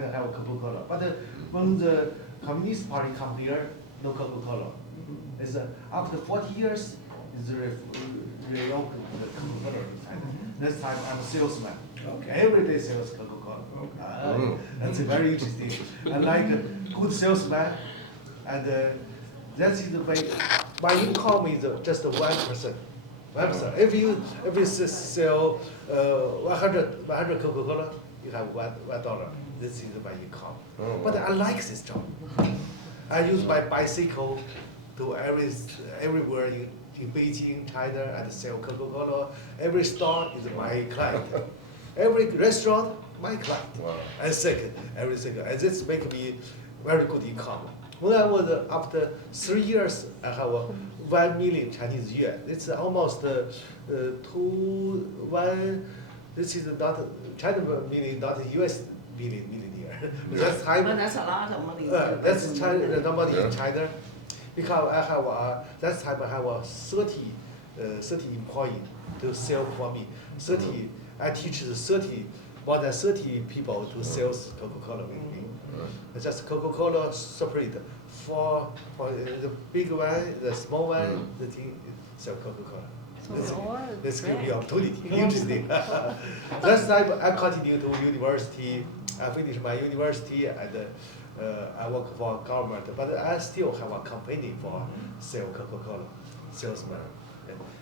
have Coca-Cola. But when the Communist Party come here, no Coca-Cola. It's after 40 years, it's reopened the Coca-Cola in China. Next time I'm a salesman. Okay. Every day sells Coca-Cola. That's very interesting. I like a good salesman, and that is the way. My income is just 1%. 1%. If you sell 100 Coca-Cola, you have $1. This is my income. But I like this job. I use my bicycle to everywhere in Beijing, China, and sell Coca-Cola. Every store is my client. Every restaurant, my client. Wow. And second, every single. And this make me very good income. When I was after 3 years, I have 1 million Chinese yuan. It's almost 1. This is not China million, not US millionaire. That's time. That's a lot of money. That's China, the money in China, because I have that time I have 30 employees to sell for me. 30, I teach 30, more than 30 people to sell Coca-Cola with me. Just Coca-Cola separate for the big one, the small one, the thing sell Coca-Cola. Let's give you opportunity. Interesting. That time I continue to university. I finished my university and I work for government, but I still have a company for sell Coca-Cola, salesman,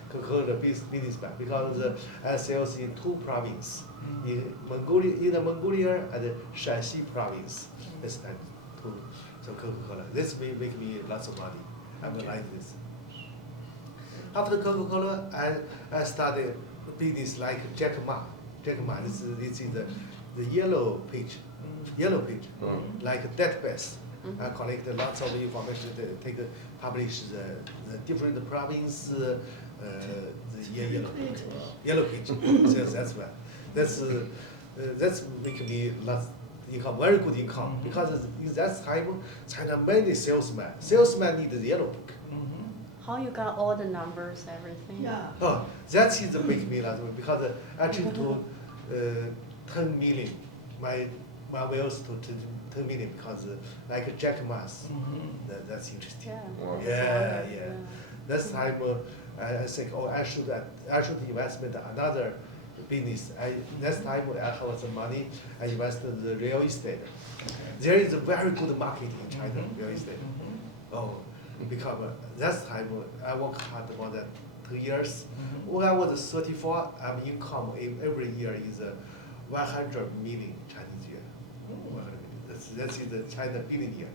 Coca-Cola businessman, because I sales in 2 provinces, in Mongolia and Shanxi province. That's two. So Coca-Cola. This will make me lots of money. I will like this. After Coca-Cola, I started business like Jack Ma. Jack Ma, this is the yellow page, like database. I collect lots of information, publish the different province, the yellow page. So that's why. That's make me lots income, very good income, because in that time, China many salesmen. Salesmen need the yellow book. How you got all the numbers, everything? Yeah. Oh, that is make me lot because I achieved to 10 million. My wealth to 10 million because like Jack Ma's. That's interesting. Yeah. Yeah. That's time I think I should investment another business. Next time I have some money, I invest in the real estate. There is a very good market in China, real estate. Oh, because that time I work hard more than 2 years. When I was 34, my income every year is 100 million Chinese yuan. 100 million. That's the China billionaire.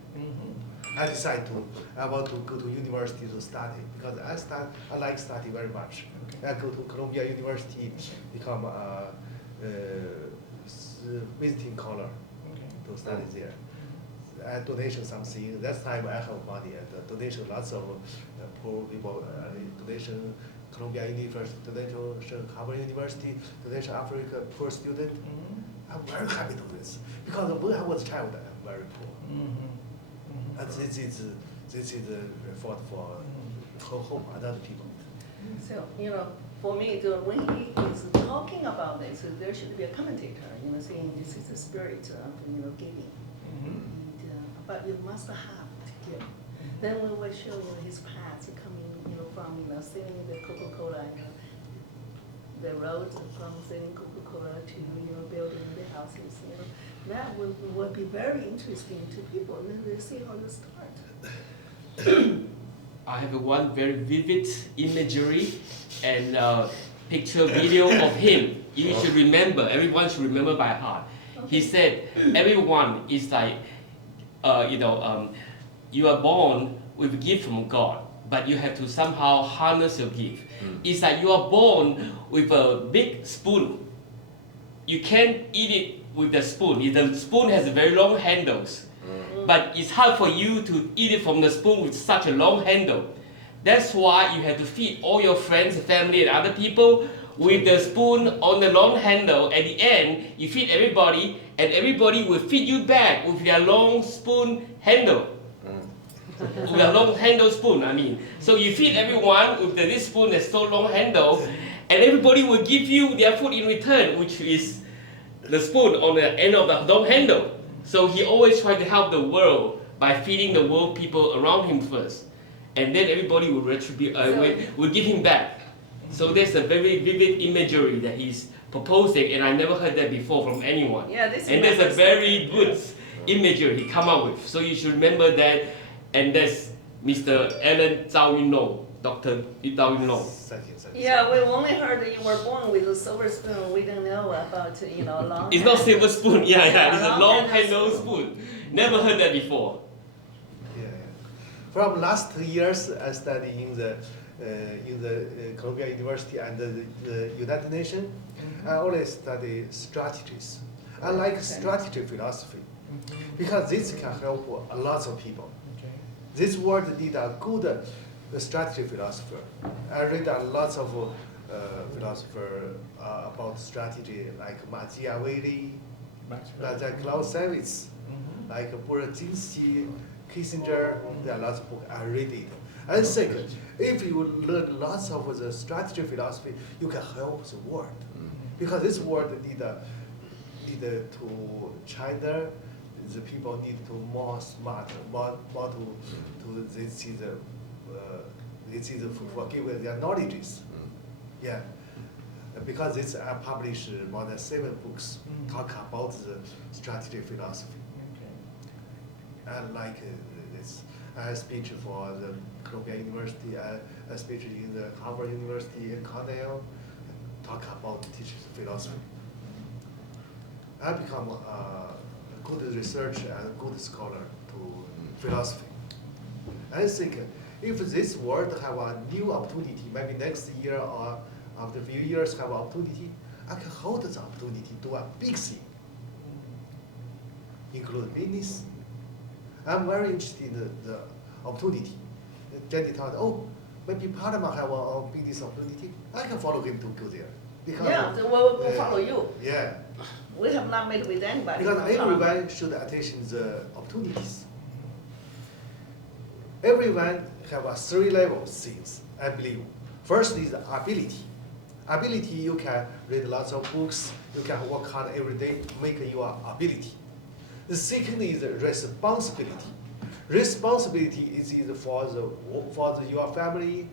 I decided I want to go to university to study because I like study very much. I go to Columbia University, become a visiting scholar to study there. I donation something. That time I have money and donation lots of poor people. Donation Columbia University, donation Harvard University, donation Africa poor student. I'm very happy to do this because when I was a child, I'm very poor. And this is the effort for hope other people. So, for me, when he is talking about this, there should be a commentator, saying this is the spirit of, giving. But you must have to give. Then we will show his path coming, from selling the Coca-Cola, the road from selling Coca-Cola to building the houses. That would be very interesting to people. And then they see how you start. I have one very vivid imagery and picture video of him. You should remember. Everyone should remember by heart. Okay. He said, everyone is like. You are born with a gift from God, but you have to somehow harness your gift. It's like you are born with a big spoon. You can't eat it with the spoon. The spoon has very long handles, but it's hard for you to eat it from the spoon with such a long handle. That's why you have to feed all your friends, family, and other people with the spoon on the long handle. At the end, you feed everybody, and everybody will feed you back with their long spoon handle. With a long handle spoon, I mean. So you feed everyone with this spoon that's so long handle, and everybody will give you their food in return, which is the spoon on the end of the long handle. So he always tried to help the world by feeding the world people around him first, and then everybody will will give him back. So there's a very vivid imagery that he's proposing, and I never heard that before from anyone. Yeah, this and there's a very good imagery he come up with. So you should remember that. And that's Mr. Alan Zhao Yunlong, Dr. Zhao Yunlong. Yeah, we only heard that you were born with a silver spoon. We don't know about, long. It's not silver spoon. Yeah. It's a long handle spoon. Never heard that before. Yeah. From last 2 years, I studied in the Columbia University and the United Nations. I always study strategies. I like strategy philosophy because this can help a lot of people. This world need a good strategy philosopher. I read a lot of philosophers about strategy, like Machiavelli, like Clausewitz, like Brzezinski, Kissinger. There are lots of books. I read it. I think if you learn lots of the strategy philosophy, you can help the world. Because this world need to China. The people need to more smart, more to they see the forgive their knowledges. Yeah, because it's I published more than 7 books talk about the strategy philosophy. And like this, I speak for the Columbia University. I speak in the Harvard University in Cornell. Talk about teaching philosophy. I become good researcher and good scholar to philosophy. I think if this world have a new opportunity, maybe next year or after a few years have an opportunity, I can hold the opportunity to do a big thing, include business. I'm very interested in the opportunity. Jenny thought, oh, maybe Panama have a business opportunity. I can follow him to go there. Because Yeah, we'll follow you. Yeah. We have not met with anybody. Because from Panama. everyone should attention the opportunities. Everyone have a 3 levels things, I believe. First is ability. Ability, you can read lots of books, you can work hard every day, make your ability. The second is responsibility. Responsibility is for your family,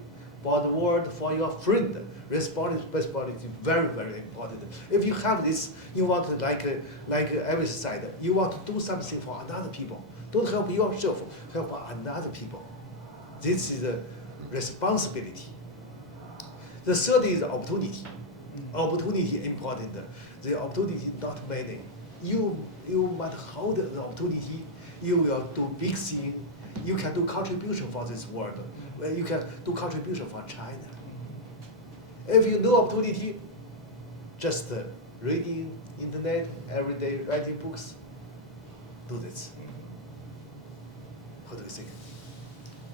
for the world, for your friend. Responsibility is very, very important. If you have this, you want to, like every side, you want to do something for another people. Don't help yourself, help another people. This is a responsibility. The third is opportunity. Opportunity important. The opportunity not many. You might hold the opportunity. You will do big thing. You can do contribution for this world. You can do contribution for China. If you know opportunity, just reading internet every day, writing books, do this. What do you think?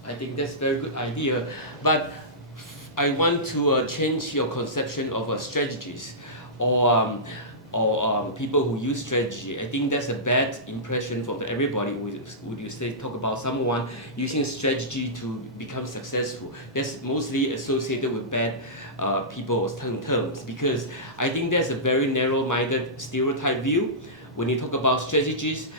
I think that's a very good idea, but I want to change your conception of strategies or people who use strategy. I think that's a bad impression from everybody. Would you say talk about someone using strategy to become successful? That's mostly associated with bad people's terms, because I think that's a very narrow-minded stereotype view. When you talk about strategies,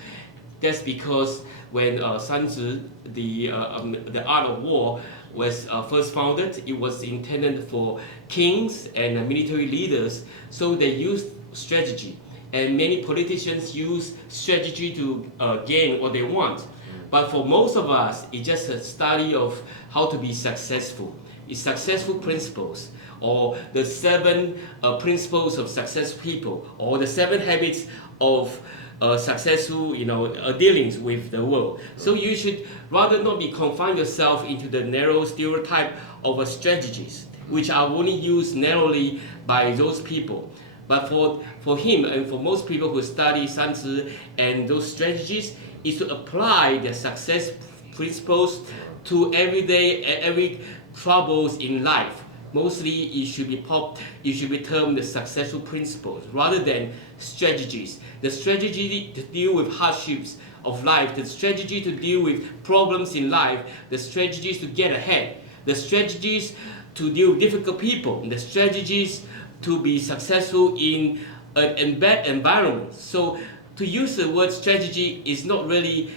that's because when Sun Tzu, the art of war, was first founded, it was intended for kings and military leaders, so they used strategy. And many politicians use strategy to gain what they want. But for most of us, it's just a study of how to be successful. It's successful principles, or the 7 principles of successful people, or the 7 habits of successful, dealings with the world. So you should rather not be confine yourself into the narrow stereotype of strategies, which are only used narrowly by those people. But for him and for most people who study Sun Tzu and those strategies, is to apply the success principles to every troubles in life. Mostly it should be termed the successful principles rather than strategies. The strategy to deal with hardships of life, the strategy to deal with problems in life, the strategies to get ahead, the strategies to deal with difficult people, the strategies to be successful in bad environments. So to use the word strategy is not really,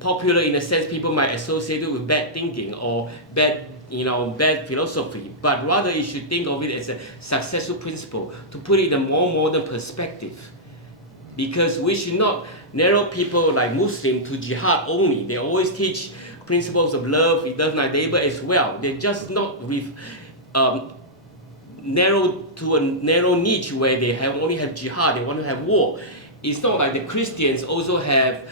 popular in a sense people might associate it with bad thinking or bad philosophy, but rather you should think of it as a successful principle to put it in a more modern perspective. Because we should not narrow people like Muslims to jihad only. They always teach principles of love, love thy neighbor as well. They're just not narrowed to a narrow niche where they only have jihad, they want to have war. It's not like the Christians also have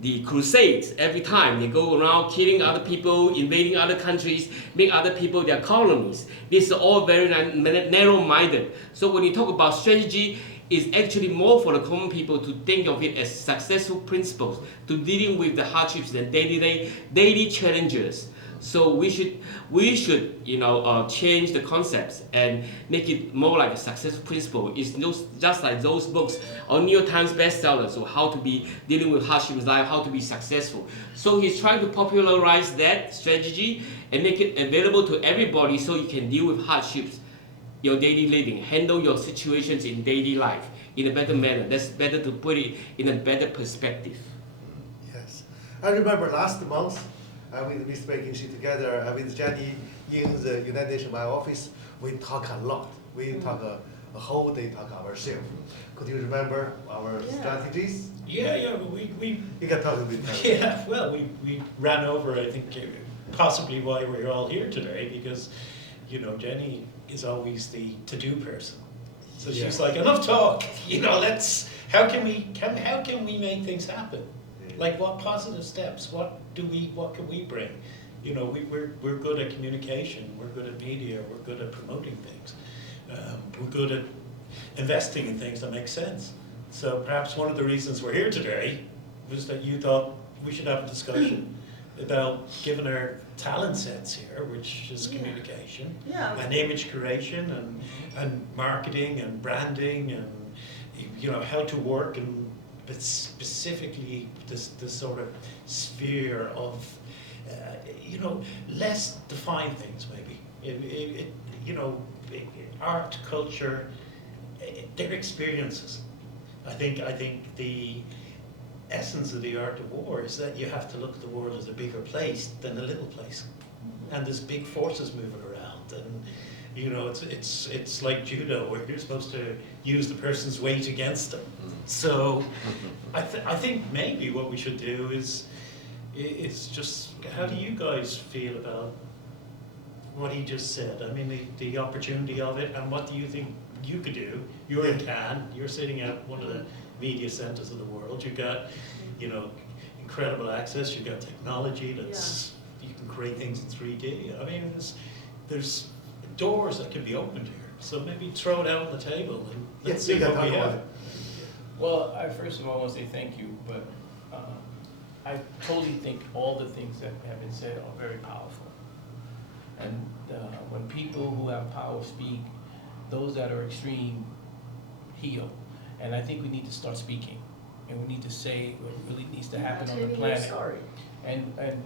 the crusades every time. They go around killing other people, invading other countries, make other people their colonies. This is all very narrow-minded. So when you talk about strategy, it's actually more for the common people to think of it as successful principles to dealing with the hardships and daily challenges. So we should change the concepts and make it more like a successful principle. It's just like those books on New York Times bestsellers, so how to be dealing with hardship in life, how to be successful. So he's trying to popularize that strategy and make it available to everybody so you can deal with hardships, your daily living, handle your situations in daily life in a better manner. That's better to put it in a better perspective. Yes. I remember last month, we speaking together with Jenny in the United Nations my office. We talk a lot. We talk a whole day talk ourselves. Could you remember our strategies? Yeah, we You can talk a bit. yeah, well, we ran over, I think, possibly why we're all here today, because, Jenny is always the to-do person. So she's like, enough talk, how can we make things happen? Like what positive steps, what can we bring? We're good at communication, we're good at media, we're good at promoting things. We're good at investing in things that make sense. So perhaps one of the reasons we're here today was that you thought we should have a discussion about, given our talent sets here, which is communication, and image creation, and marketing, and branding, and how to work, and but specifically this sort of sphere of less defined things maybe. Art, culture, their experiences. I think the essence of the art of war is that you have to look at the world as a bigger place than a little place, and there's big forces moving around, and it's like judo where you're supposed to use the person's weight against them. So I think maybe what we should do is just, how do you guys feel about what he just said? I mean, the opportunity of it, and what do you think you could do? You're in Cannes, you're sitting at one of the media centers of the world, you've got, incredible access, you've got technology that's, you can create things in 3D. I mean, there's doors that can be opened here. So maybe throw it out on the table and let's see what we have. Well, I first of all want to say thank you, but I totally think all the things that have been said are very powerful. And when people who have power speak, those that are extreme heal. And I think we need to start speaking, and we need to say what really needs to happen on the planet. And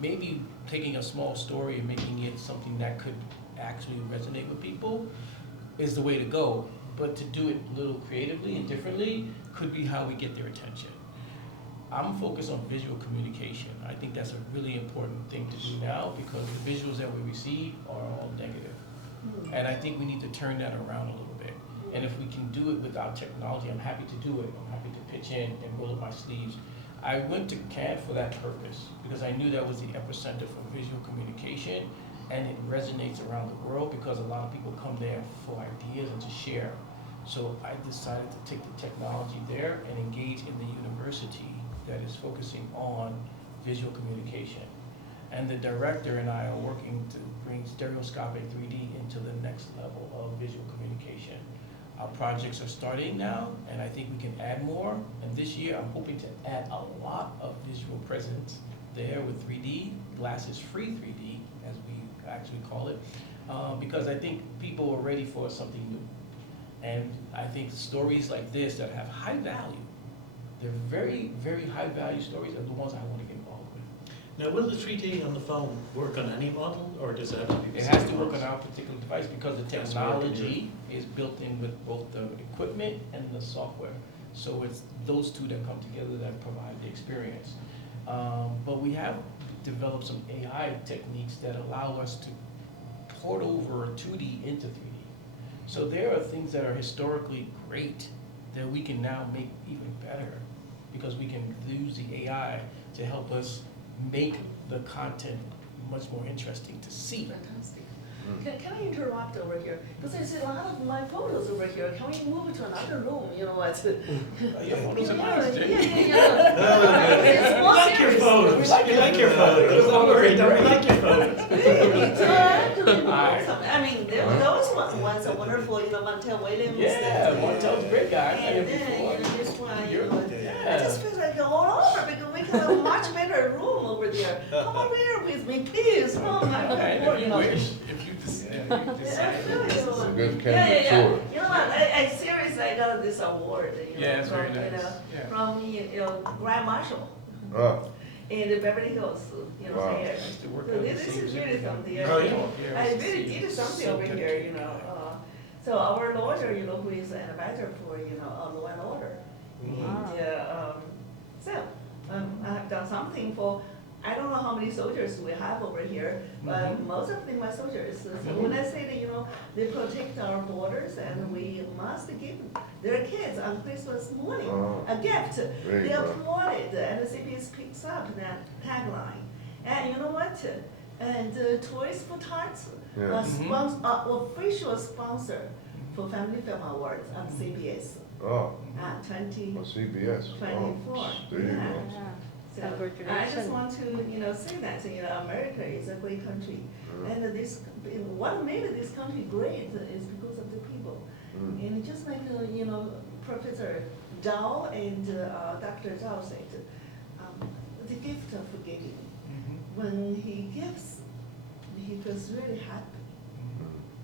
maybe taking a small story and making it something that could actually resonate with people is the way to go. But to do it a little creatively and differently could be how we get their attention. I'm focused on visual communication. I think that's a really important thing to do now, because the visuals that we receive are all negative. And I think we need to turn that around a little bit. And if we can do it without technology, I'm happy to do it. I'm happy to pitch in and roll up my sleeves. I went to Cannes for that purpose, because I knew that was the epicenter for visual communication, and it resonates around the world because a lot of people come there for ideas and to share. So I decided to take the technology there and engage in the university that is focusing on visual communication. And the director and I are working to bring stereoscopic 3D into the next level of visual communication. Our projects are starting now, and I think we can add more. And this year, I'm hoping to add a lot of visual presence there with 3D, glasses-free 3D, as we actually call it, because I think people are ready for something new. And I think stories like this that have high value, they're very, very high value stories, are the ones I want to get involved with. Now, will the 3D on the phone work on any model, or does it have to be? It has to work on our particular device, because the technology is built in with both the equipment and the software. So it's those two that come together that provide the experience. But we have developed some AI techniques that allow us to port over 2D into 3D. So there are things that are historically great that we can now make even better because we can use the AI to help us make the content much more interesting to see. Fantastic. Can I interrupt over here? Because I see a lot of my photos over here. Can we move to another room? You know what? Your photos are Yeah, nice, yeah, Jay. It's We more like your serious. photos, we like your photos, don't worry, don't we like your photos? Really, so actually, Alright. I mean, those ones are wonderful, Montel Williams. Yeah, Montel's a great guy. I met him And then, before. this one, You're- I just feel like all over because we have a much better room over there. Come over here with me, please. Oh my Okay, God, if you wish, if you decide. It's a good Yeah. candid tour. You know what? I seriously, I got this award. Yeah, it's very from, nice. Yeah. from Grand Marshal Oh, in the Beverly Hills, Wow. here. Nice to work So on the this same is really thing. something. Oh, yeah. Yeah, I it's- really it's did something so over here, dedicated. So our lawyer, who is an advisor for, law and order. And, I have done something for, I don't know how many soldiers we have over here, but most of them are soldiers. So when I say that, they protect our borders and we must give their kids on Christmas morning a gift. Very They good. applauded and the CBS picks up that tagline. And you know what? And Toys for Tots, Yeah. official sponsor for Family Film Awards on CBS oh, at 20. on CBS. 24. Oh, there you Yeah. go. So I just Congratulations. want to, say that, America is a great country. Yeah. And what made this country great is because of the people. Mm. And just like, Professor Zhao and Dr. Zhao said, the gift of forgiving. When he gives, he feels really happy.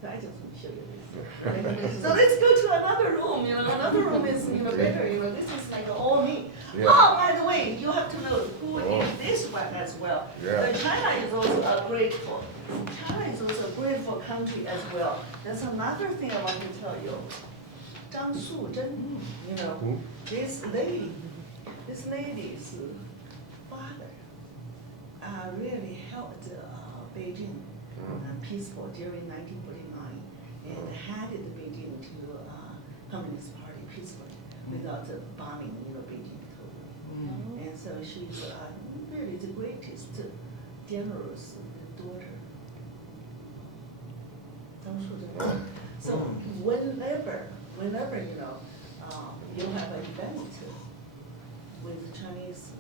So I just want to show you this. So let's go to another room, another room is, better, this is like all me. Yeah. Oh, by the way, you have to know who Oh. did this one as well. Yeah. China is also a grateful. China is also a grateful country as well. There's another thing I want to tell you. Zhang Shuzhen, Who? this lady's father really helped Beijing peaceful during 1949 and headed Beijing to Communist Party peacefully without bombing, Beijing totally. And so she's really the greatest general's daughter. Zhang Shuzhen. So whenever you have an event with the Chinese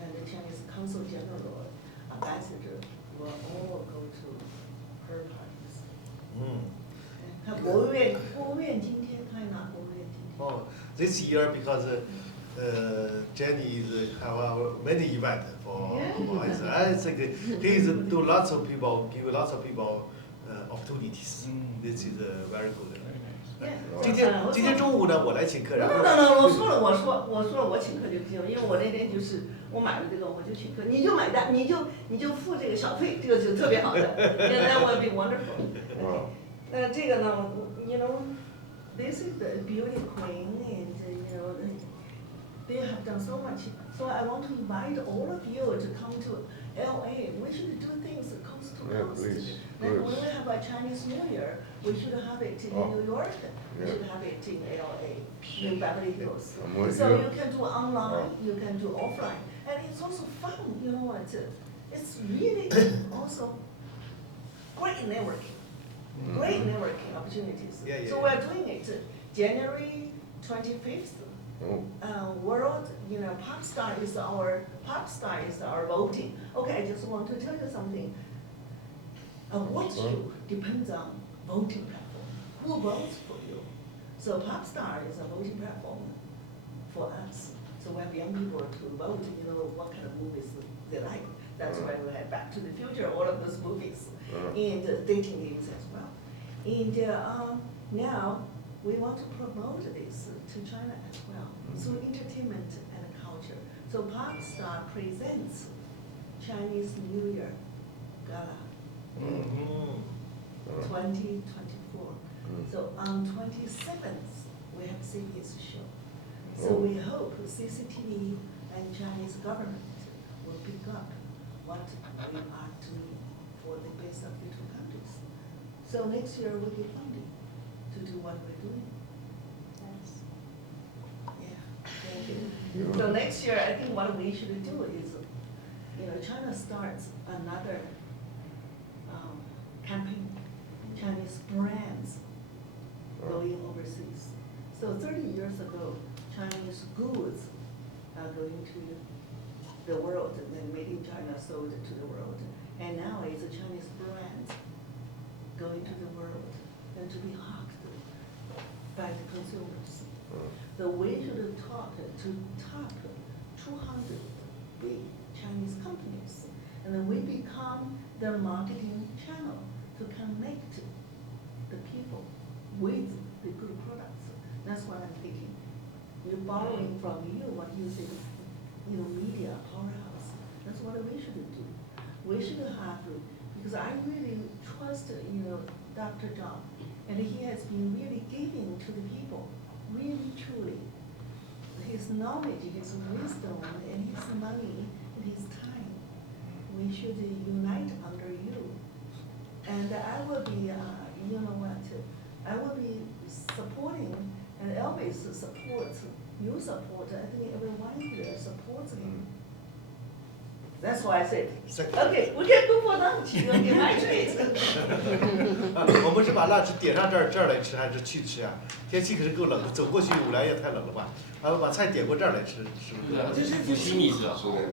and the Chinese consul general, ambassador will all go to her parties. 他国务院今天他拿国务院今天。 Oh, this year because Jenny is have many event for I think he is do lots of people give lots of people opportunities. This is very good. Very nice. 今天中午呢，我来请客，然后 No， 我说了，我请客就不行，因为我那天就是我买了这个我就请客，你就买单，你就付这个小费，这个就特别好的，and that will be wonderful. Wow. 这个呢，this is the beauty queen, and they have done so much. So I want to invite all of you to come to LA. We should do things coast to Yeah, coast. please, Like when please. we have a Chinese New Year, we should have it in Oh, New York. We yeah. should have it in LA, in Beverly Hills. I'm with So you. you can do online, Oh. you can do offline, and it's also fun. You know what? It's really also great networking. Great networking opportunities. Yeah, yeah, So yeah. we're doing it January 25th. Oh, World, pop star is our voting. Okay, I just want to tell you something. What you depends on voting platform. Who votes for you? So pop star is a voting platform for us. So we have young people to vote, what kind of movies they like. That's why we have Back to the Future, all of those movies, and dating games as well. And now we want to promote this to China as well through entertainment and culture. So Popstar presents Chinese New Year Gala 2024. So on 27th we have CBS show. So we hope CCTV and Chinese government will pick up what we are doing for the best of the two countries. So next year we'll get funding to do what we're doing. Yeah, thank you. So next year, I think what we should do is, China starts another campaign, Chinese brands going overseas. So 30 years ago, Chinese goods are going to the world, and then made in China sold to the world. And now it's a Chinese brand going to the world and to be hugged by the consumers. So we should talk to top 200 big Chinese companies, and then we become their marketing channel to connect the people with the good products. That's what I'm thinking. We're borrowing from you what you say, media powerhouse. That's what we should do. We should have, because I really trust, Dr. John, and he has been really giving to the people, really truly. His knowledge, his wisdom, and his money, and his time. We should unite under you. And I will be, I will be supporting, and Elvis supports, you support, I think everyone here supports him. That's why I said, okay, we can go for lunch, you get my treat. 我们是把 lunch 点上这儿来吃，还是去吃啊？天气可是够冷的，走过去5来也太冷了吧？把菜点过这儿来吃，是不是？这是伏羲米是吧？